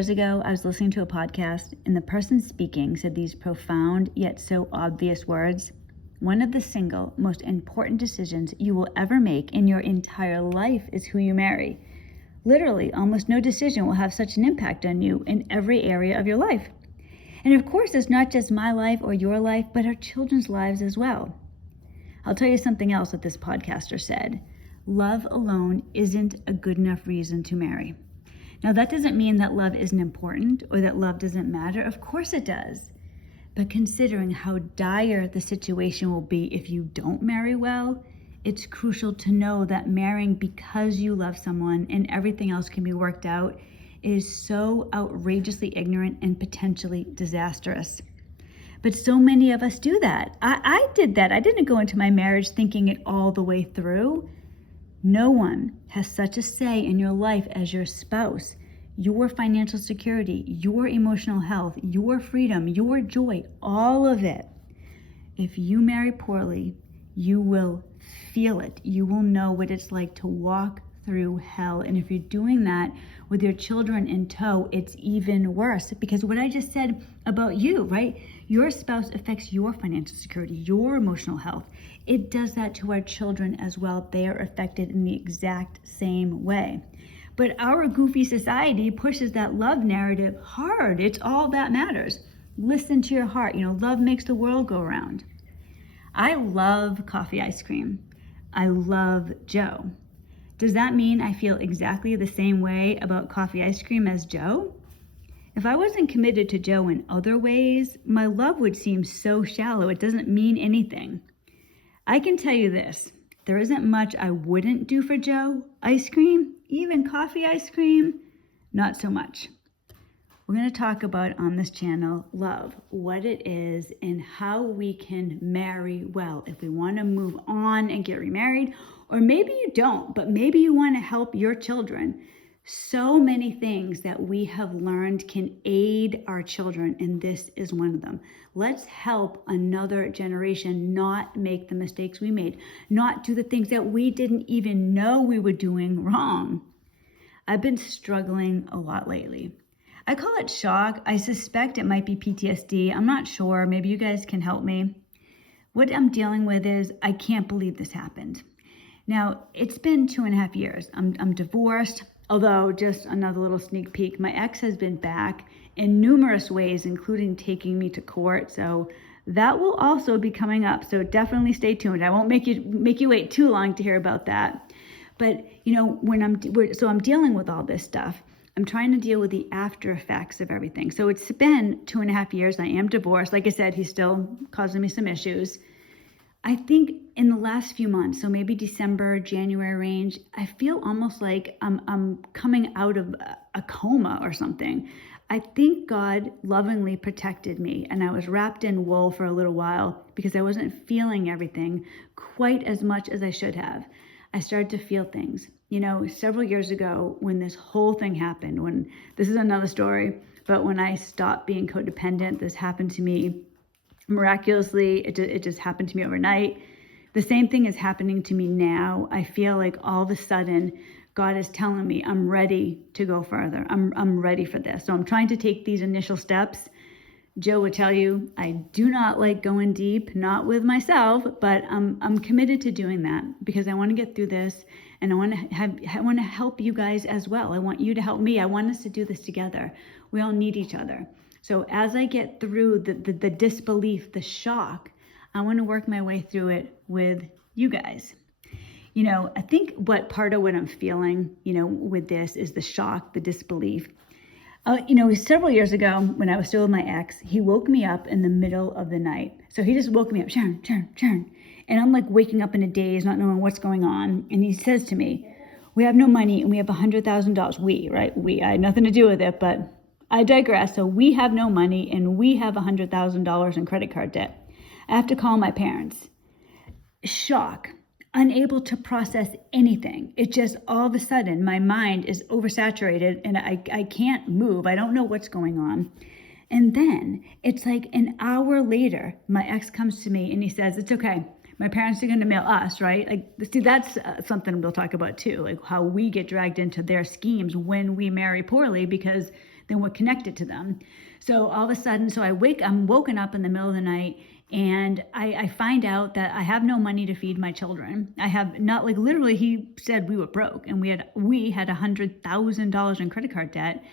years ago, I was listening to a podcast, and the person speaking said these profound yet so obvious words. One of the single most important decisions you will ever make in your entire life is who you marry. Literally, almost no decision will have such an impact on you in every area of your life. And of course, it's not just my life or your life, but our children's lives as well. I'll tell you something else that this podcaster said. Love alone isn't a good enough reason to marry. Now, that doesn't mean that love isn't important or that love doesn't matter. Of course it does. But considering how dire the situation will be if you don't marry well, it's crucial to know that marrying because you love someone and everything else can be worked out is so outrageously ignorant and potentially disastrous. But so many of us do that. I did that. I didn't go into my marriage thinking it all the way through. No one has such a say in your life as your spouse. Your financial security, your emotional health, your freedom, your joy, all of it. If you marry poorly, you will feel it. You will know what it's like to walk through hell. And if you're doing that with your children in tow, it's even worse. Because what I just said about you, right? Your spouse affects your financial security, your emotional health. It does that to our children as well. They are affected in the exact same way. But our goofy society pushes that love narrative hard. It's all that matters. Listen to your heart. Love makes the world go round. I love coffee ice cream. I love Joe. Does that mean I feel exactly the same way about coffee ice cream as Joe? If I wasn't committed to Joe in other ways, my love would seem so shallow. It doesn't mean anything. I can tell you this. There isn't much I wouldn't do for Joe. Ice cream, even coffee ice cream, not so much. We're going to talk about on this channel love, what it is and how we can marry well. If we want to move on and get remarried, or maybe you don't, but maybe you want to help your children. So many things that we have learned can aid our children, and this is one of them. Let's help another generation not make the mistakes we made, not do the things that we didn't even know we were doing wrong. I've been struggling a lot lately. I call it shock. I suspect it might be PTSD. I'm not sure. Maybe you guys can help me. What I'm dealing with is I can't believe this happened. Now, it's been 2.5 years. I'm divorced. Although, just another little sneak peek, my ex has been back in numerous ways, including taking me to court. So that will also be coming up. So definitely stay tuned. I won't make you wait too long to hear about that. But I'm dealing with all this stuff. I'm trying to deal with the after effects of everything. So it's been 2.5 years. I am divorced. Like I said, he's still causing me some issues. I think in the last few months, so maybe December, January range, I feel almost like I'm coming out of a coma or something. I think God lovingly protected me, and I was wrapped in wool for a little while because I wasn't feeling everything quite as much as I should have. I started to feel things. Several years ago when this whole thing happened, this is another story, but when I stopped being codependent, this happened to me miraculously. It just happened to me overnight. The same thing is happening to me now. I feel like all of a sudden God is telling me I'm ready to go further. I'm ready for this. So I'm trying to take these initial steps. Joe would tell you I do not like going deep, not with myself, but I'm committed to doing that because I want to get through this, and I want to help you guys as well. I want you to help me. I want us to do this together. We all need each other. So as I get through the disbelief, the shock, I want to work my way through it with you guys. I think part of what I'm feeling, with this is the shock, the disbelief. Several years ago when I was still with my ex, he woke me up in the middle of the night. So he just woke me up, Sharon. And I'm like waking up in a daze, not knowing what's going on. And he says to me, we have no money and we have $100,000. We, I had nothing to do with it, but I digress. So we have no money and we have $100,000 in credit card debt. I have to call my parents. Shock. Unable to process anything. It just all of a sudden my mind is oversaturated and I can't move. I don't know what's going on. And then it's like an hour later, my ex comes to me and he says, it's okay. My parents are going to mail us, right? See, that's something we'll talk about too, like how we get dragged into their schemes when we marry poorly because then we're connected to them. So all of a sudden, I'm woken up in the middle of the night, and I find out that I have no money to feed my children. I have not, like, literally, he said we were broke, and we had $100,000 in credit card debt.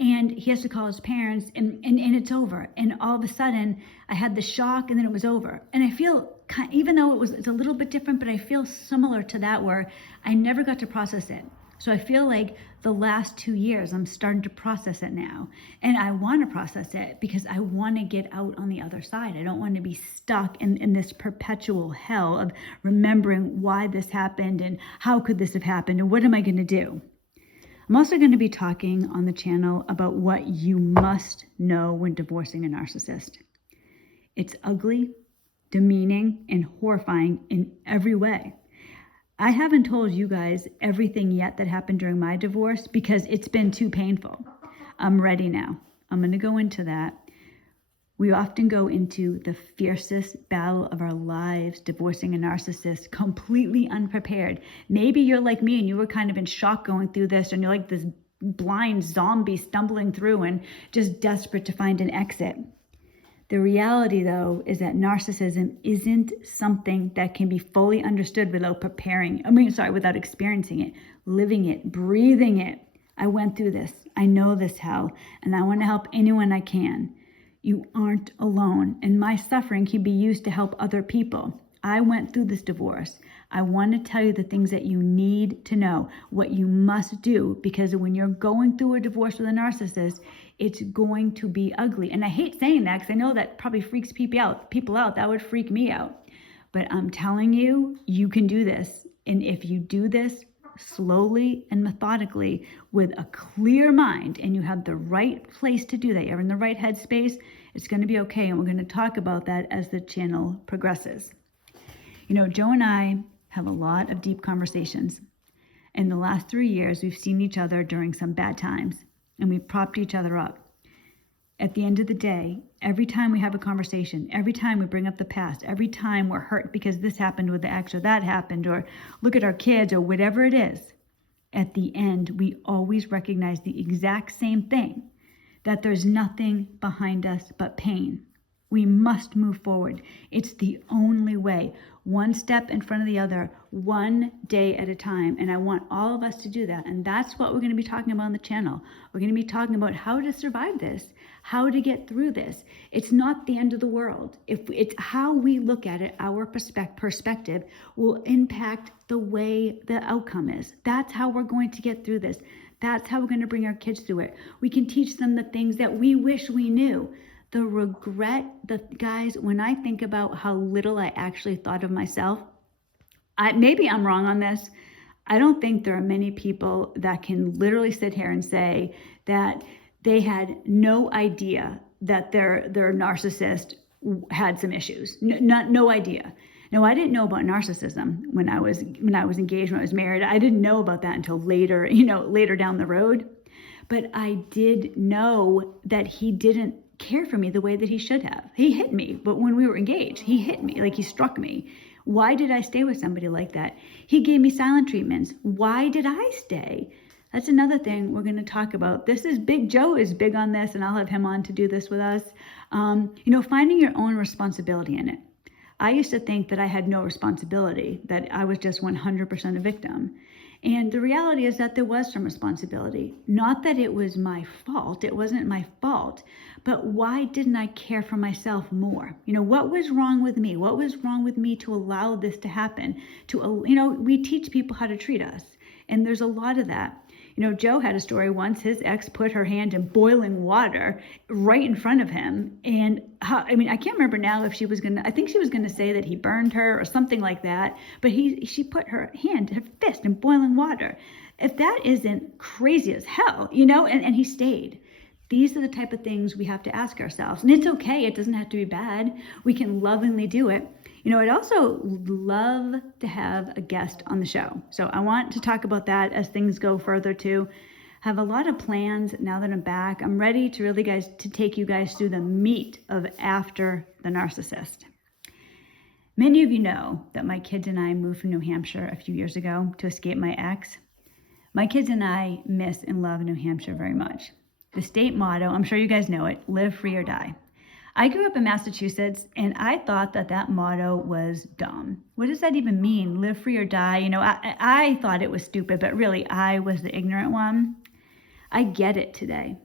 And he has to call his parents, and it's over. And all of a sudden, I had the shock, and then it was over. And I feel, even though it's a little bit different, but I feel similar to that, where I never got to process it. So I feel like the last 2 years, I'm starting to process it now. And I want to process it because I want to get out on the other side. I don't want to be stuck in this perpetual hell of remembering why this happened and how could this have happened and what am I going to do? I'm also going to be talking on the channel about what you must know when divorcing a narcissist. It's ugly, demeaning, and horrifying in every way. I haven't told you guys everything yet that happened during my divorce because it's been too painful. I'm ready now. I'm going to go into that. We often go into the fiercest battle of our lives, divorcing a narcissist, completely unprepared. Maybe you're like me and you were kind of in shock going through this, and you're like this blind zombie stumbling through and just desperate to find an exit. The reality, though, is that narcissism isn't something that can be fully understood without without experiencing it, living it, breathing it. I went through this. I know this hell, and I want to help anyone I can. You aren't alone, and my suffering can be used to help other people. I went through this divorce. I want to tell you the things that you need to know, what you must do, because when you're going through a divorce with a narcissist, it's going to be ugly. And I hate saying that because I know that probably freaks people out. That would freak me out. But I'm telling you, you can do this. And if you do this slowly and methodically with a clear mind, and you have the right place to do that, you're in the right headspace, it's going to be okay. And we're going to talk about that as the channel progresses. You know, Joe and I have a lot of deep conversations. In the last 3 years, we've seen each other during some bad times, and we've propped each other up. At the end of the day, every time we have a conversation, every time we bring up the past, every time we're hurt because this happened with the ex or that happened, or look at our kids or whatever it is, at the end, we always recognize the exact same thing, that there's nothing behind us but pain. We must move forward. It's the only way. One step in front of the other, one day at a time. And I want all of us to do that. And that's what we're going to be talking about on the channel. We're going to be talking about how to survive this, how to get through this. It's not the end of the world. If it's how we look at it, our perspective will impact the way the outcome is. That's how we're going to get through this. That's how we're going to bring our kids through it. We can teach them the things that we wish we knew. The regret, guys, when I think about how little I actually thought of myself, maybe I'm wrong on this. I don't think there are many people that can literally sit here and say that they had no idea that their narcissist had some issues. No idea. No, I didn't know about narcissism when I was engaged, when I was married. I didn't know about that until later, later down the road. But I did know that he didn't care for me the way that he should have. He hit me, but when we were engaged, he hit me, like he struck me. Why did I stay with somebody like that? He gave me silent treatments. Why did I stay? That's another thing we're going to talk about. This is big. Joe is big on this, and I'll have him on to do this with us. Finding your own responsibility in it. I used to think that I had no responsibility, that I was just 100% a victim. And the reality is that there was some responsibility. Not that it was my fault. It wasn't my fault. But why didn't I care for myself more? What was wrong with me? What was wrong with me to allow this to happen? We teach people how to treat us. And there's a lot of that. Joe had a story once. His ex put her hand in boiling water right in front of him. And I can't remember now if I think she was going to say that he burned her or something like that. But she put her fist in boiling water. If that isn't crazy as hell, and he stayed. These are the type of things we have to ask ourselves. And it's okay. It doesn't have to be bad. We can lovingly do it. I'd also love to have a guest on the show. So I want to talk about that as things go further too. Have a lot of plans now that I'm back. I'm ready to really take you guys through the meat of after the narcissist. Many of you know that my kids and I moved from New Hampshire a few years ago to escape my ex. My kids and I miss and love New Hampshire very much. The state motto, I'm sure you guys know it, live free or die. I grew up in Massachusetts, and I thought that motto was dumb. What does that even mean? Live free or die? You know, I thought it was stupid, but really I was the ignorant one. I get it today.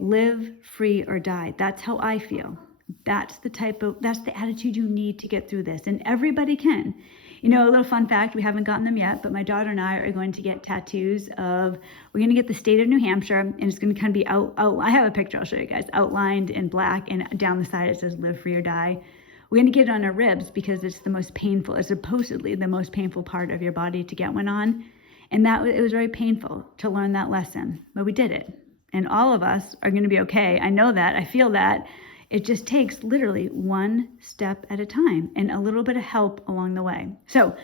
Live free or die. That's how I feel. That's the attitude you need to get through this. And everybody can. You know, a little fun fact, we haven't gotten them yet, but my daughter and I are going to get tattoos we're going to get the state of New Hampshire, and it's going to kind of be out. I have a picture, I'll show you guys, outlined in black, and down the side it says live free or die. We're going to get it on our ribs because it's the most painful, it's supposedly the most painful part of your body to get one on. And it was very painful to learn that lesson, but we did it. And all of us are going to be okay. I know that, I feel that. It just takes literally one step at a time and a little bit of help along the way. So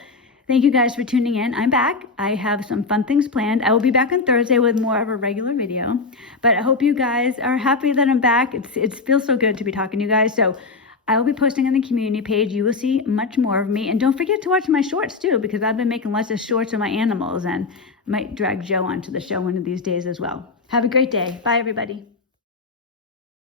thank you guys for tuning in. I'm back. I have some fun things planned. I will be back on Thursday with more of a regular video, but I hope you guys are happy that I'm back. It feels so good to be talking to you guys. So I will be posting on the community page. You will see much more of me. And don't forget to watch my shorts too, because I've been making lots of shorts of my animals, and I might drag Joe onto the show one of these days as well. Have a great day. Bye, everybody.